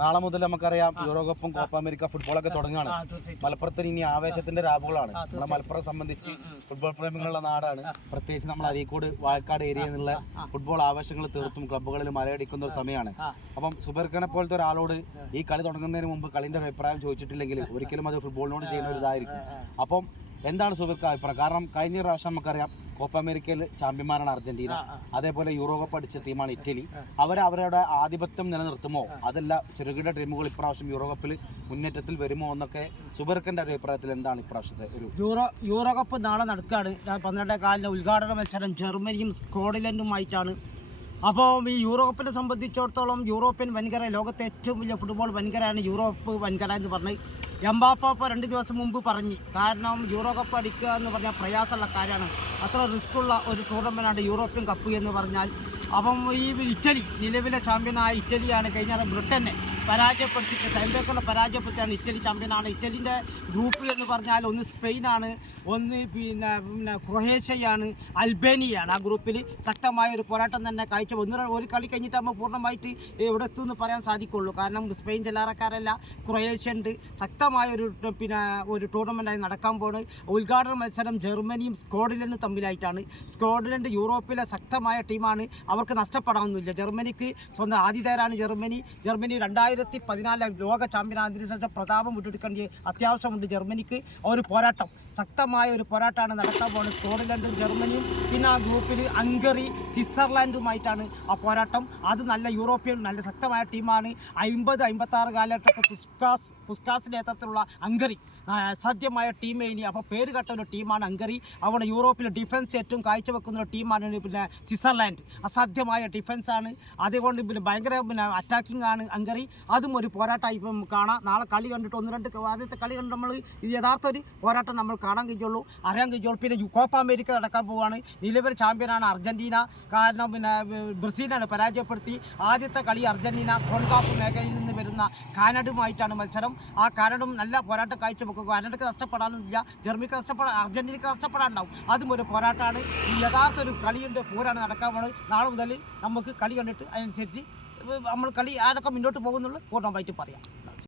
നാളെ മുതൽ നമുക്കറിയാം യൂറോ കപ്പും കോപ്പ അമേരിക്ക ഫുട്ബോളൊക്കെ തുടങ്ങുകയാണ്. മലപ്പുറത്തിന് ഇനി ആവേശത്തിന്റെ രാവുകളാണ്. നമ്മളെ മലപ്പുറം സംബന്ധിച്ച് ഫുട്ബോൾ പ്രേമികളുള്ള നാടാണ്. പ്രത്യേകിച്ച് നമ്മൾ അരീക്കോട് വാഴക്കാട് ഏരിയയിൽ നിന്നുള്ള ഫുട്ബോൾ ആവേശങ്ങൾ തീർത്തും ക്ലബ്ബുകളിൽ മലയടിക്കുന്ന ഒരു സമയമാണ്. അപ്പം സുബർഖനെ പോലത്തെ ഒരാളോട് ഈ കളി തുടങ്ങുന്നതിന് മുമ്പ് കളിന്റെ അഭിപ്രായം ചോദിച്ചിട്ടില്ലെങ്കിൽ ഒരിക്കലും അത് ഫുട്ബോളിനോട് ചെയ്യുന്ന ഒരു ഇതായിരിക്കും. അപ്പം എന്താണ് സുബർഖ അഭിപ്രായം? കാരണം കഴിഞ്ഞ പ്രാവശ്യം നമുക്കറിയാം കോപ്പ അമേരിക്കയിൽ ചാമ്പ്യന്മാരാണ് അർജന്റീന, അതേപോലെ യൂറോ കപ്പ് അടിച്ച ടീമാണ് ഇറ്റലി. അവരുടെ ആധിപത്യം നിലനിർത്തുമോ, അതല്ല ചെറുകിട ടീമുകൾ ഇപ്രാവശ്യം യൂറോ കപ്പിൽ മുന്നേറ്റത്തിൽ വരുമോ എന്നൊക്കെ സുബർഖന്റെ അഭിപ്രായത്തിൽ എന്താണ് ഇപ്രാവശ്യത്തെ ഒരു യൂറോ കപ്പ് നാളെ നടക്കുകയാണ്. 12:15 ഉദ്ഘാടന മത്സരം ജർമ്മനിയും സ്കോട്ട്ലൻഡുമായിട്ടാണ്. അപ്പോൾ ഈ യൂറോ കപ്പിനെ സംബന്ധിച്ചിടത്തോളം യൂറോപ്യൻ വൻകര, ലോകത്തെ ഏറ്റവും വലിയ ഫുട്ബോൾ വൻകരയാണ് യൂറോപ്പ് വൻകര എന്ന് പറഞ്ഞ് എംബാപ്പ 2 ദിവസം മുമ്പ് പറഞ്ഞ്. കാരണം യൂറോ കപ്പ് അടിക്കുക എന്ന് പറഞ്ഞാൽ പ്രയാസമുള്ള കാര്യമാണ്. അത്ര റിസ്ക്കുള്ള ഒരു ടൂർണമെൻറ്റാണ് യൂറോപ്യൻ കപ്പ് എന്ന് പറഞ്ഞാൽ. അപ്പം ഈ ഇറ്റലി, നിലവിലെ ചാമ്പ്യനായ ഇറ്റലിയാണ് കഴിഞ്ഞ ബ്രിട്ടനെ പരാജയപ്പെടുത്തിയിട്ട് ടൈംബേക്കറിനെ പരാജയപ്പെടുത്തിയാണ് ഇറ്റലി ചാമ്പ്യനാണ്. ഇറ്റലിൻ്റെ ഗ്രൂപ്പ് എന്ന് പറഞ്ഞാൽ ഒന്ന് സ്പെയിനാണ്, ഒന്ന് പിന്നെ ക്രൊയേഷ്യയാണ്, അൽബേനിയയാണ്. ആ ഗ്രൂപ്പിൽ ശക്തമായ ഒരു പോരാട്ടം തന്നെ കാഴ്ച. ഒരു കളി കഴിഞ്ഞിട്ട് നമ്മൾ പൂർണ്ണമായിട്ട് ഇവിടെ എത്തുമെന്ന് പറയാൻ സാധിക്കുള്ളൂ. കാരണം സ്പെയിൻ ചില്ലറക്കാരല്ല, ക്രൊയേഷ്യ ഉണ്ട്. ശക്തമായ ഒരു ടൂർണമെൻറ്റായി നടക്കാൻ പോകുന്നത്. ഉദ്ഘാടന മത്സരം ജർമ്മനിയും സ്കോട്ട്ലൻഡും തമ്മിലായിട്ടാണ്. സ്കോട്ട്ലൻഡ് യൂറോപ്പിലെ ശക്തമായ ടീമാണ്, അവർക്ക് നഷ്ടപ്പെടാനൊന്നുമില്ല. ജർമ്മനിക്ക് സ്വന്തം ആതിഥേയരാണ് ജർമ്മനി. 2014 ലോക ചാമ്പ്യനാണ്. അതിനുശേഷം പ്രതാപം വിട്ടെടുക്കേണ്ട അത്യാവശ്യമുണ്ട് ജർമ്മനിക്ക്. ഒരു പോരാട്ടം, ശക്തമായ ഒരു പോരാട്ടമാണ് നടക്കാൻ പോകുന്നത് സ്കോട്ട്ലൻഡും ജർമ്മനിയും. പിന്നെ ആ ഗ്രൂപ്പിൽ ഹംഗറി, സ്വിറ്റ്സർലാൻഡുമായിട്ടാണ് ആ പോരാട്ടം. അത് നല്ല യൂറോപ്യൻ നല്ല ശക്തമായ ടീമാണ്. 50-56 കാലഘട്ടത്തിൽ പുസ്കാസിൻ്റെ നേതൃത്വത്തിലുള്ള ഹംഗറി അസാധ്യമായ ടീമേ ഇനി. അപ്പോൾ പേര് കേട്ട ഒരു ടീമാണ് ഹംഗറി. അവിടെ യൂറോപ്പിലെ ഡിഫൻസ് ഏറ്റവും കാഴ്ചവെക്കുന്ന ഒരു ടീമാണ് സ്വിറ്റ്സർലാൻഡ്. അസാധ്യമായ ഡിഫൻസാണ്. അതുകൊണ്ട് ഭയങ്കര അറ്റാക്കിംഗ് ആണ് ഹംഗറി. അതും ഒരു പോരാട്ടമായി ഇപ്പം കാണാം. നാളെ കളി കണ്ടിട്ട് 1-2 ആദ്യത്തെ കളി കണ്ട് നമ്മൾ യഥാർത്ഥ ഒരു പോരാട്ടം നമ്മൾ കാണാൻ കഴിയുള്ളൂ, അറിയാൻ കഴിയുള്ളൂ. പിന്നെ കോപ്പ അമേരിക്ക നടക്കാൻ പോവുകയാണ്. നിലവിൽ ചാമ്പ്യനാണ് അർജന്റീന. കാരണം ബ്രസീലിനാണ് പരാജയപ്പെടുത്തി. ആദ്യത്തെ കളി അർജന്റീന കോൺകാഫ് മേഖലയിൽ നിന്ന് വരുന്ന കാനഡയുമായിട്ടാണ് മത്സരം. ആ കാനഡും നല്ല പോരാട്ടം കാഴ്ചവെക്കും. കാനഡയ്ക്ക് നഷ്ടപ്പെടാനൊന്നുമില്ല, ജർമ്മനിക്ക് അർജന്റീനയ്ക്ക് നഷ്ടപ്പെടാനുണ്ടാവും. അതും ഒരു പോരാട്ടമാണ്. ഈ യഥാർത്ഥ ഒരു കളിയുടെ പോരാണ് നടക്കാൻ പോകുന്നത്. നാളെ മുതൽ നമുക്ക് കളി കണ്ടിട്ട് അതിനനുസരിച്ച് നമ്മൾ കളി ആരൊക്കെ മുന്നോട്ട് പോകുന്നുള്ളൂ പൂർണ്ണമായിട്ട് പറയാം.